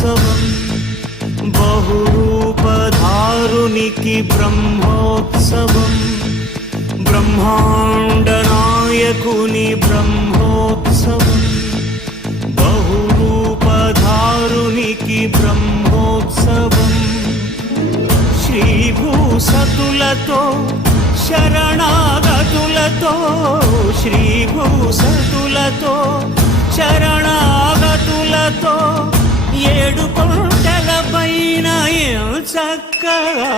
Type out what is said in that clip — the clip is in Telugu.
బ్రహ్మోత్సవం బహురూపధారునికి బ్రహ్మోత్సవం బ్రహ్మాండ నాయకుని బ్రహ్మోత్సవం బహురూపధారునికి బ్రహ్మోత్సవం శ్రీభూసతులతో శరణాగతులతో శ్రీభూసతులతో శరణాగతులతో 7 కొండల పైన చక్కగా